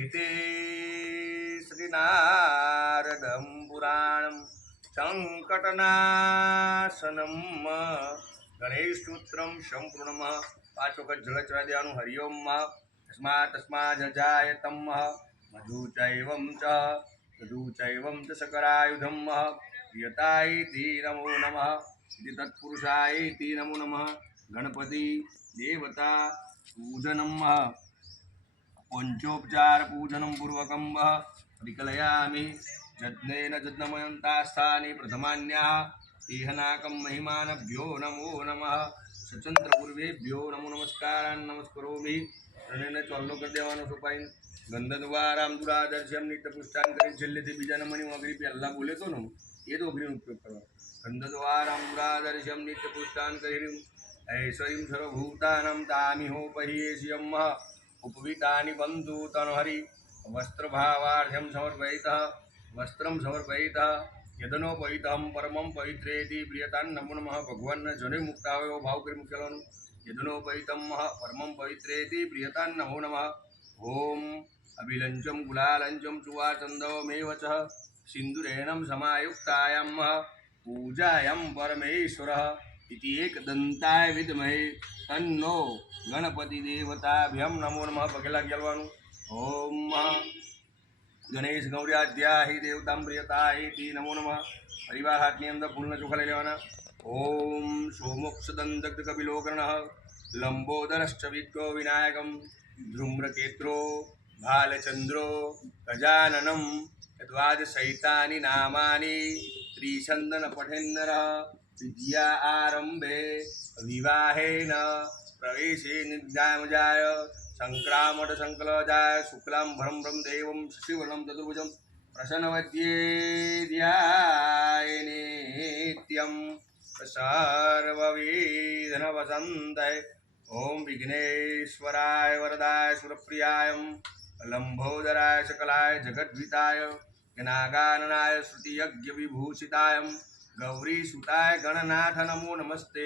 इति श्रीनारदं पुराणं સંકટનાશનમ ગણેશસૂત્રમ સંપૂર્ણમ પાંચ વખત જળચરા દેવાનું હરિઓમ તસ્મા તસ્મા જજાય તમ મધુ ચૈવમ ચ મધુ ચૈવમ ચ શકરાયુધમ યતાઈતિ નમો નમઃ ઇતિ તત્પુરુષાયતિ નમો નમઃ ગણપતિ દેવતા પૂજનમ पंचोपचार पूजन पूर्वक वह विकलयामी जत्न जत्नमयंतास्ता प्रथमान्याहनाक महिमाभ्यो नमो नम सचंद्रपूर्वेभ्यो नमो नमस्कार नमस्को चौल्लोकदेवाइन गंधद्वारा दुरादर्शम नित्यपुष्टाकल्यति बीजनमणिमग्रीपी अल्लाह बोले तो नम। ये तो अग्नि उपयोग करो। गंधद्वारा दुरादर्शम नित्यपुष्टाकरी ऐश्वर्य सर्वूता नम तामिहोपहेश उपवीतानि बन्धु तनुहरि वस्त्रभावार्घ्यं समर्पयितः, वस्त्र समर्पयितः यदनोपहितं परमं पवित्रेति प्रियतान् नम नमः। भगवन् मुक्ता भावकृमुख्यलनु यदनोपहितं मः परमं पवित्रेति प्रियतान् नमो नमः। ॐ अभिलञ्चं गुलालञ्चं चुवाचन्दवमेव च। सिन्दुरेणं समायुक्तायां मः पूजायां परमेश्वरः एक दंताय विदमहे। તન્નો ગણપતિ દેવતા ભ્યમ નમોનમાં પગલા ગેલવાનું. ઓમ ગણેશ ગૌર્યાધ્યા હિ દેવતામ પ્રિયતા હિ તી નમો નમઃ. પરિવાર હાથની અંદર ફૂલના ચોખા લઈ લેવાના. ઓમ સોમોક્ષદં દગ્ધ કપિલોકર્ણ લંબોદરશ્ચ વિદ્ગો વિનાયકમ. ધ્રુમ્રકેત્રો, ભાલચંદ્રો, ગજાનનમ દ્વાદ સહિતાની નામાની ત્રિછંદન પઠેન્નર विद्या आरंभे विवाहेन प्रवेशे निद्यामुजाय संक्रामट शुक्लाम शुक्लां भरं भ्रं देवं शिशिवर्णं चतुर्भुजं प्रसन्नवद्ये ध्याय नित्यं सर्ववेदनवसन्तये। ॐ विघ्नेश्वराय वरदाय सुरप्रियाय लंबोदराय सकलाय जगद्विताय नागाननाय विभूषिताय શ્રુતિયજ્ઞ સુતાય ગણનાથ નમો નમસ્તે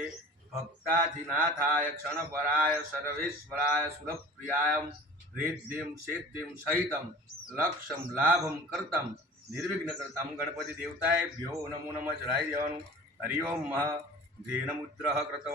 ભક્તાધિનાથાય ક્ષણપરાય સર્વેશ્વરાય સુરપ્રિયાય રેદ્ધિમ સિદ્ધિમ સહિતમ લક્ષમ લાભમ કરતમ નિર્વિઘ્ન કરતમ ગણપતિ દેવતાએ ભ્યો નમો નમઃ ચઢાઈ દેવાનું હરિઓમ મહ ધેન કૃતવા